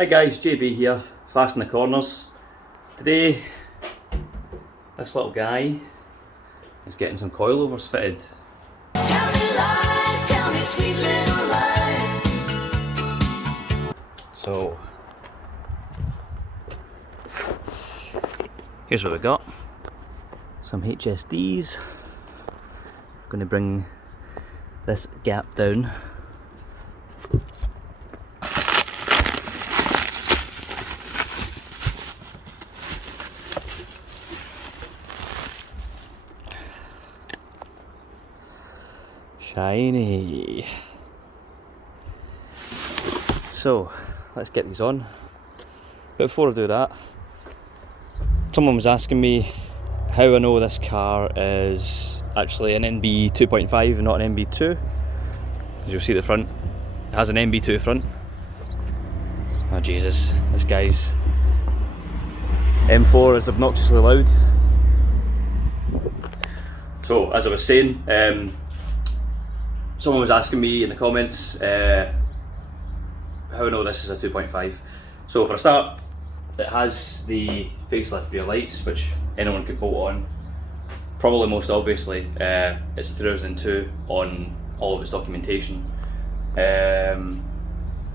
Hi guys, JB here, Fast in the Corners. Today, this little guy is getting some coilovers fitted. Tell me lies, tell me sweet little lies. So, here's what we got. Some HSDs. Going to bring this gap down. Shiny. So let's get these on. But before I do that, someone was asking me how I know this car is actually an NB2.5 and not an NB2. As you'll see the front, it has an NB2 front. Oh Jesus, this guy's M4 is obnoxiously loud. So as I was saying, someone was asking me in the comments how I know this is a 2.5. So for a start, it has the facelift rear lights, which anyone could bolt on. Probably most obviously, it's a 2002 on all of its documentation. It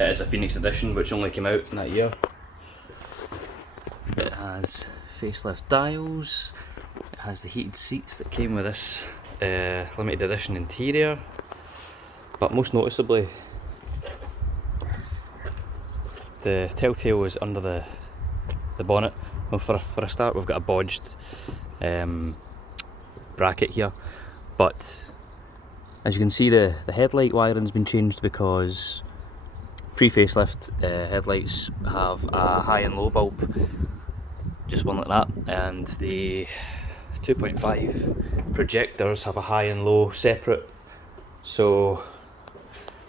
is a Phoenix edition, which only came out in that year. It has facelift dials. It has the heated seats that came with this limited edition interior. But most noticeably, the telltale is under the bonnet. Well, for a start, we've got a bodged bracket here, but as you can see, the headlight wiring's been changed because pre-facelift headlights have a high and low bulb, just one like that, and the 2.5 projectors have a high and low separate. So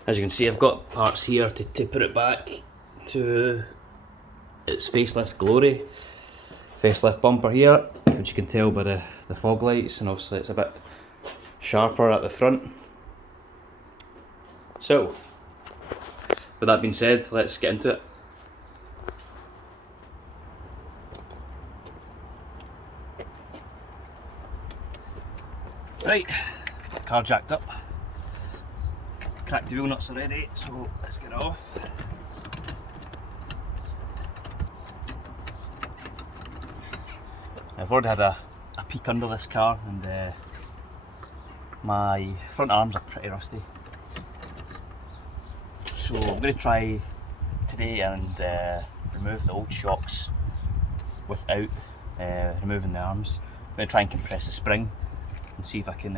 as you can see, I've got parts here to put it back to its facelift glory. Facelift bumper here, which you can tell by the fog lights, and obviously it's a bit sharper at the front. So, with that being said, let's get into it. Right, car jacked up. Cracked the wheel nuts already, so let's get it off. I've already had a peek under this car, and my front arms are pretty rusty. So I'm going to try today and remove the old shocks without removing the arms. I'm going to try and compress the spring and see if I can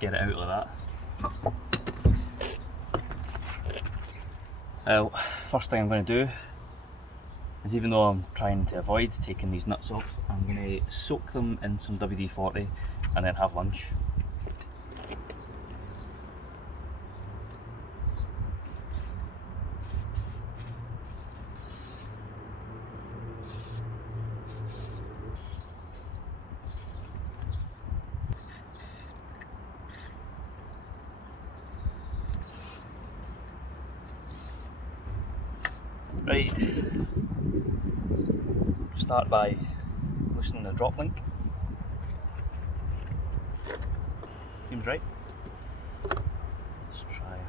get it out like that. First thing I'm going to do is, even though I'm trying to avoid taking these nuts off, I'm going to soak them in some WD-40 and then have lunch. Right, start by loosening the drop link. Seems right. Let's try a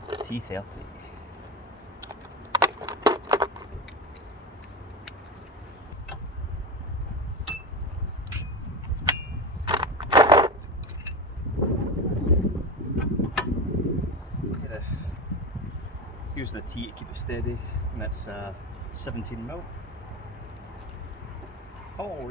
40. T30. Use the T to keep it steady, and that's 17mm. Oh,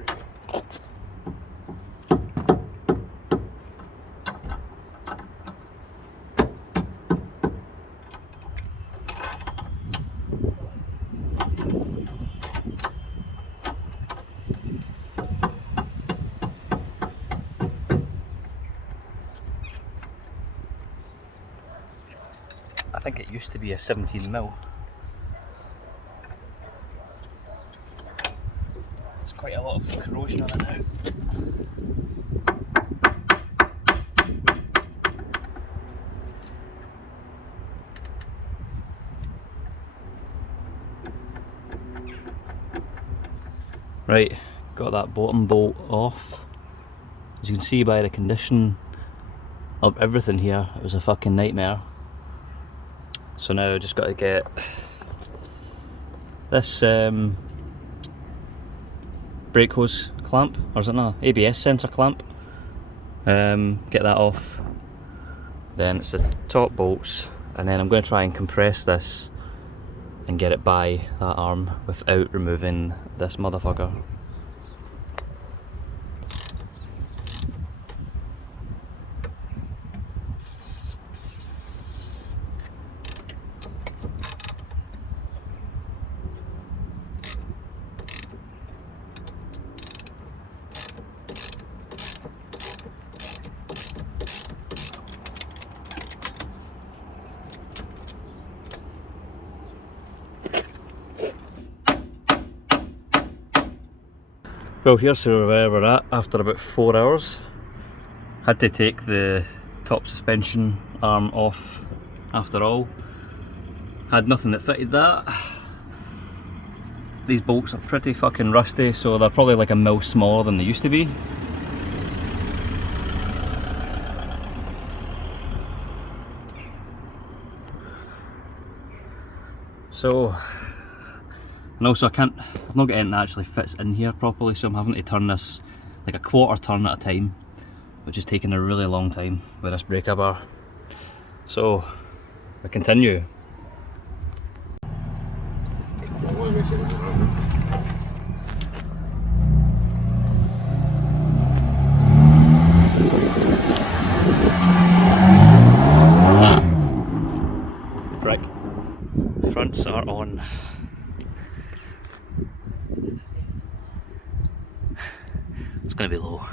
I think it used to be a 17mm. There's quite a lot of corrosion on it now. Right, got that bottom bolt off. As you can see by the condition of everything here, it was a fucking nightmare. So now I just got to get this brake hose clamp, or is it not? ABS sensor clamp. Get that off. Then it's the top bolts, and then I'm going to try and compress this and get it by that arm without removing this motherfucker. Well, here's where we're at after about 4 hours. Had to take the top suspension arm off after all. Had nothing that fitted that. These bolts are pretty fucking rusty, so they're probably like a mil smaller than they used to be. So, and also I've not got anything that actually fits in here properly, so I'm having to turn this like a quarter turn at a time, which is taking a really long time with this breaker bar. So, we continue. Brick. Fronts are on. It's going to be low.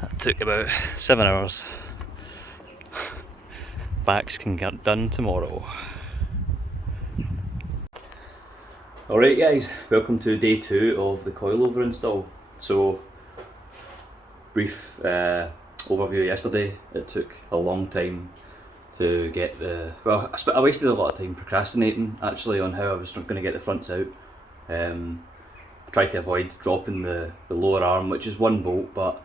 That took about 7 hours. Backs can get done tomorrow. Alright guys, welcome to day 2 of the coilover install. So, brief overview yesterday. It took a long time to get the, well, I wasted a lot of time procrastinating actually on how I was going to get the fronts out. I tried to avoid dropping the lower arm, which is one bolt, but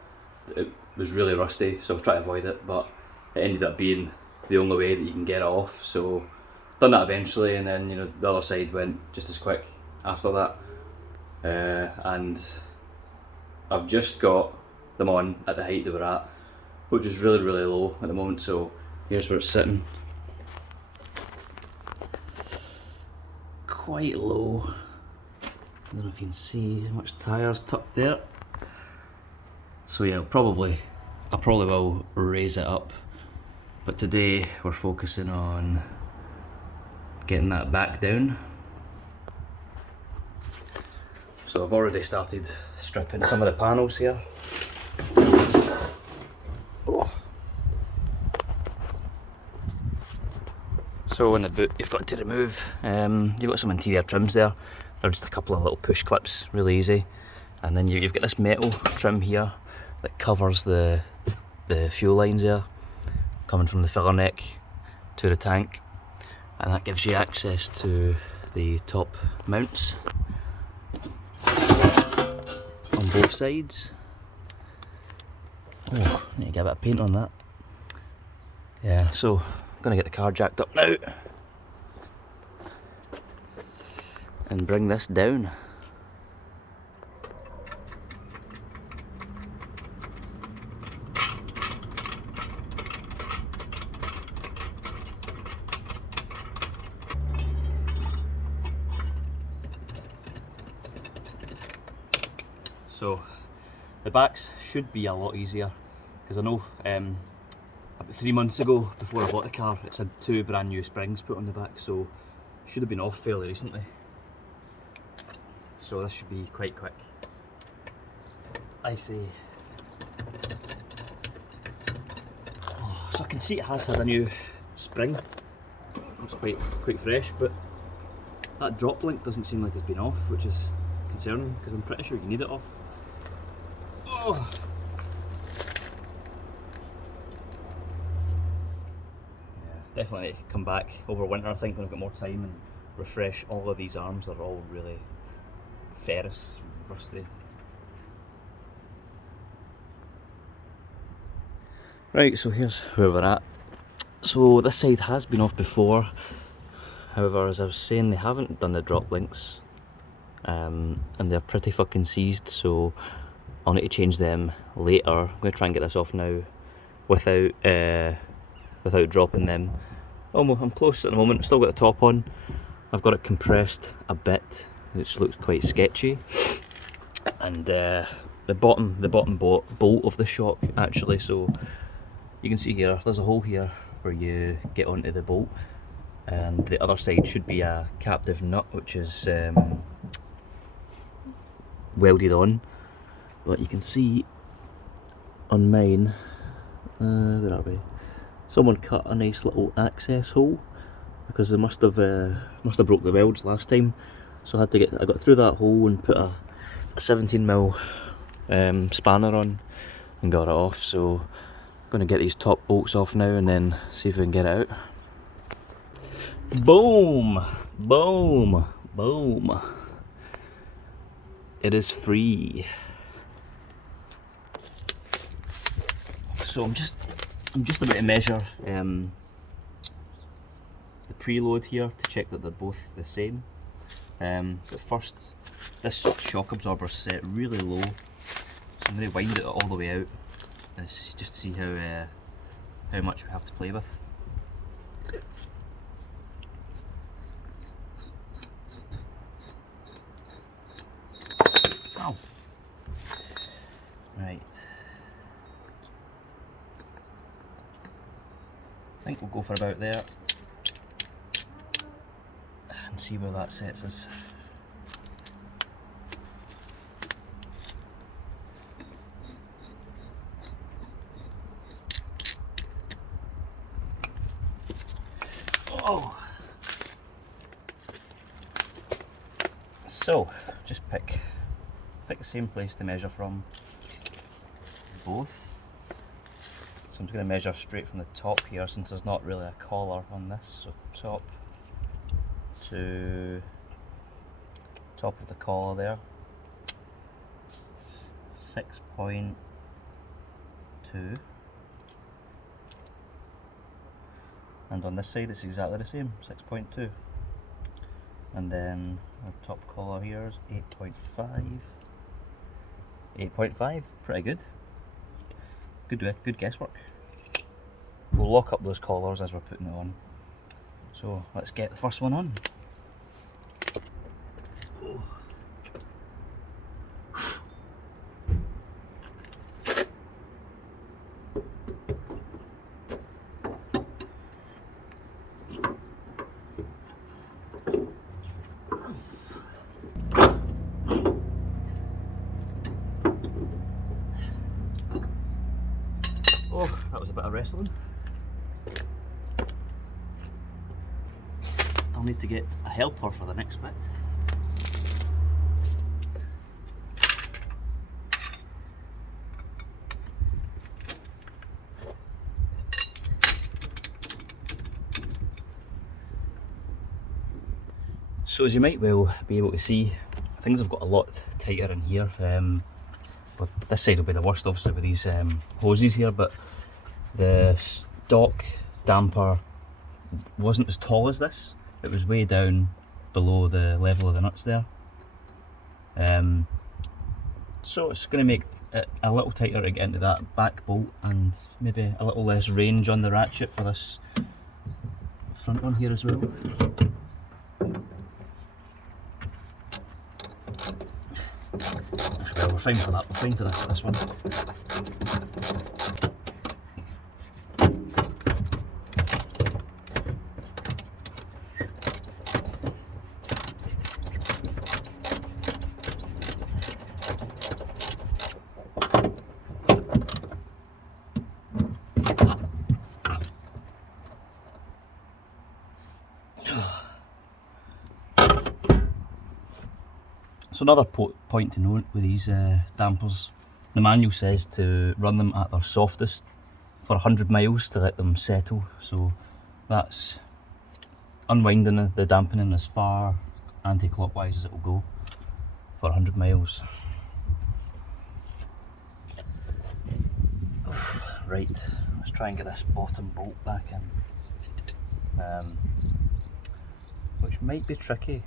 it was really rusty, so I was trying to avoid it, but it ended up being the only way that you can get it off, so done that eventually, and then, you know, the other side went just as quick after that. And I've just got them on at the height that we're at, which is really low at the moment, so here's where it's sitting. Quite low. I don't know if you can see how much tyres tucked there. So yeah, I probably will raise it up, but today we're focusing on getting that back down. So I've already started stripping some of the panels here. Oh. So in the boot you've got to remove, you've got some interior trims there. They're just a couple of little push clips, really easy. And then you've got this metal trim here that covers the fuel lines there, coming from the filler neck to the tank. And that gives you access to the top mounts on both sides. Oh, need to get a bit of paint on that. Yeah, so I'm going to get the car jacked up now and bring this down. So the backs should be a lot easier, because I know about 3 months ago, before I bought the car, it's had 2 brand new springs put on the back, so should have been off fairly recently. So this should be quite quick, I say. Oh, so I can see it has had a new spring. It's quite fresh, but that drop link doesn't seem like it's been off, which is concerning, because I'm pretty sure you need it off. Oh. Yeah, definitely need to come back over winter, I think, when I've got more time, and refresh all of these arms. They're all really ferrous, rusty. Right, so here's where we're at. So this side has been off before, however, as I was saying, they haven't done the drop links, and they're pretty fucking seized, so I'll need to change them later. I'm going to try and get this off now without dropping them. Oh, I'm close at the moment. I've still got the top on. I've got it compressed a bit, which looks quite sketchy. And the bottom bolt of the shock, actually, so you can see here, there's a hole here where you get onto the bolt, and the other side should be a captive nut, which is welded on. But you can see on mine, where are we? Someone cut a nice little access hole, because they must have broke the welds last time. So I got through that hole and put a 17mm spanner on and got it off. So I'm going to get these top bolts off now and then see if we can get it out. Boom! Boom! Boom! It is free. So I'm just about to measure the preload here to check that they're both the same. But first, this shock absorber is set really low, so I'm going to wind it all the way out, just to see how much we have to play with. Ow! Right. I think we'll go for about there and see where that sets us. Oh! So, just pick the same place to measure from, both. So I'm just going to measure straight from the top here, since there's not really a collar on this. So top to top of the collar there, 6.2, and on this side it's exactly the same, 6.2, and then our top collar here is 8.5. 8.5, pretty good. Good guesswork. We'll lock up those collars as we're putting it on. So let's get the first one on. Oh, that was a bit of wrestling. I'll need to get a helper for the next bit. So as you might well be able to see, things have got a lot tighter in here. But this side will be the worst, obviously, with these hoses here, but the stock damper wasn't as tall as this. It was way down below the level of the nuts there. So it's going to make it a little tighter to get into that back bolt, and maybe a little less range on the ratchet for this front one here as well. Well, we're fine for that, we're fine for this one. So another point to note with these dampers, the manual says to run them at their softest for 100 miles to let them settle. So That's unwinding the dampening as far anti-clockwise as it will go for 100 miles. Right, let's try and get this bottom bolt back in, which might be tricky.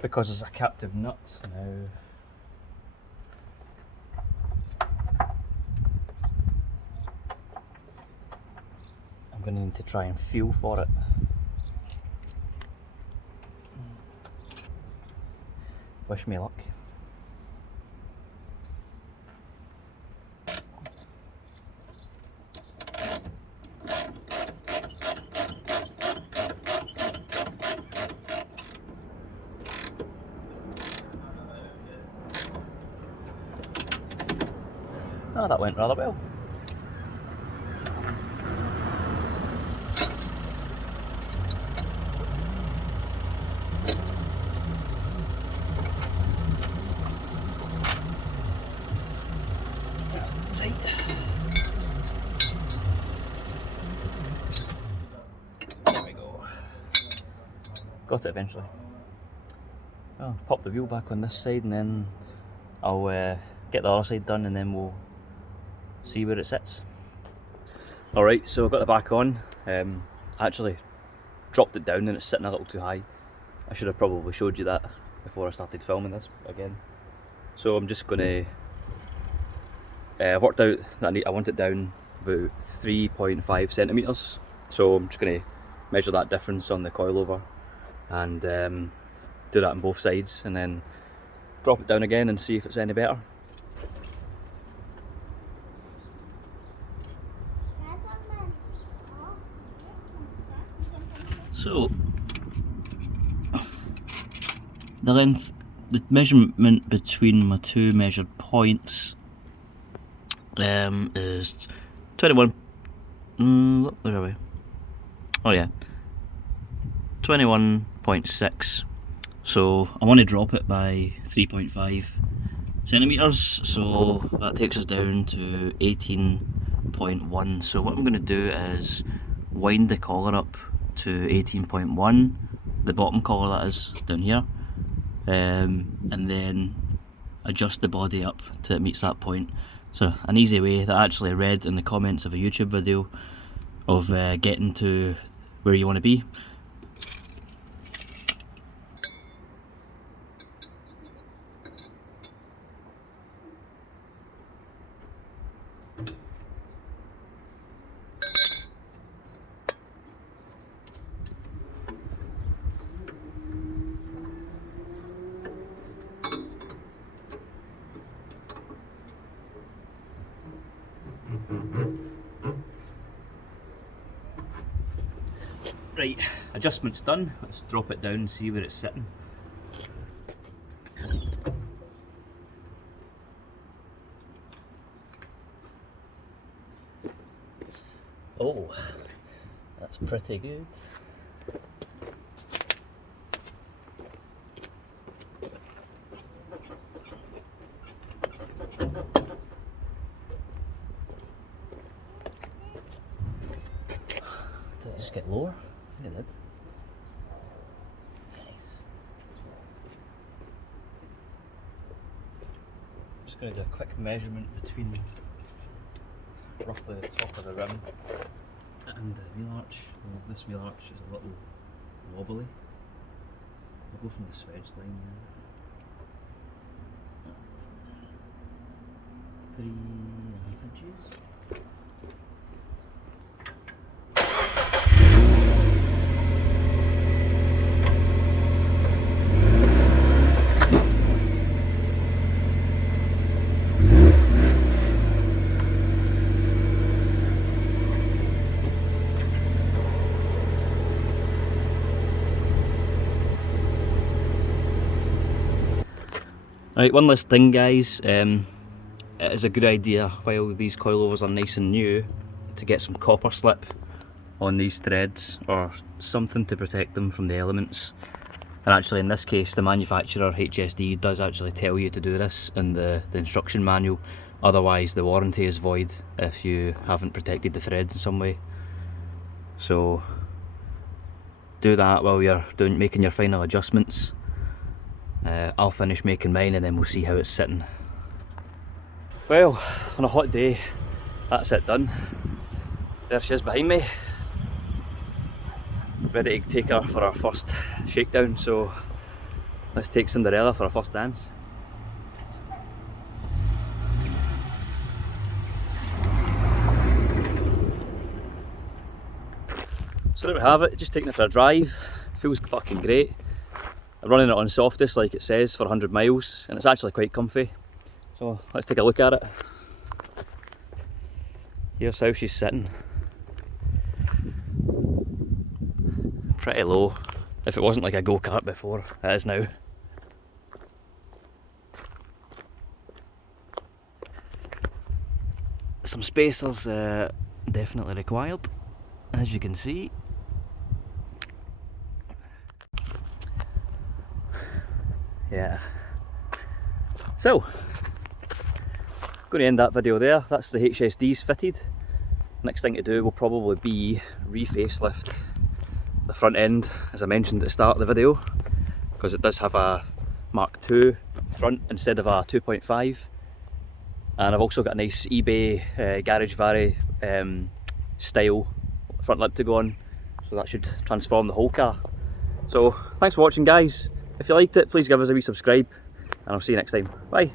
Because it's a captive nut now. I'm going to need to try and feel for it. Wish me luck. Oh, that went rather well. Tight. There we go. Got it eventually. I'll pop the wheel back on this side and then I'll get the other side done and then we'll see where it sits. Alright, so I've got the back on. Actually dropped it down and it's sitting a little too high. I should have probably showed you that before I started filming this again. So I'm just gonna, I've worked out that I want it down about 3.5 centimetres. So I'm just gonna measure that difference on the coilover and do that on both sides and then drop it down again and see if it's any better. So the length, the measurement between my two measured points is 21, where are we? Oh yeah, 21.6. So I want to drop it by 3.5 centimetres, so that takes us down to 18.1. So what I'm going to do is wind the collar up to 18.1, the bottom collar that is down here, and then adjust the body up till it meets that point. So an easy way that I actually read in the comments of a YouTube video of getting to where you want to be. Right, adjustment's done. Let's drop it down and see where it's sitting. Oh, that's pretty good. Did it just get lower? I think it did. Nice. Just going to do a quick measurement between roughly the top of the rim and the wheel arch. Well, this wheel arch is a little wobbly. We'll go from the swedge line now. 3.5 inches. Right, one last thing guys, it is a good idea while these coilovers are nice and new to get some copper slip on these threads or something to protect them from the elements. And actually in this case the manufacturer HSD does actually tell you to do this in the instruction manual, otherwise the warranty is void if you haven't protected the threads in some way. So do that while you're making your final adjustments. I'll finish making mine and then we'll see how it's sitting. Well, on a hot day, that's it done. There she is behind me, ready to take her for our first shakedown. So let's take Cinderella for our first dance. So there we have it, just taking it for a drive. Feels fucking great. I'm running it on softest like it says for 100 miles and it's actually quite comfy. So let's take a look at it. Here's how she's sitting. Pretty low. If it wasn't like a go-kart before, it is now. Some spacers definitely required, as you can see. Yeah. So, going to end that video there. That's the HSDs fitted. Next thing to do will probably be re-facelift the front end, as I mentioned at the start of the video, because it does have a Mark II front instead of a 2.5. And I've also got a nice eBay Garage Vary style front lip to go on, so that should transform the whole car. So thanks for watching guys. If you liked it, please give us a wee subscribe and I'll see you next time. Bye.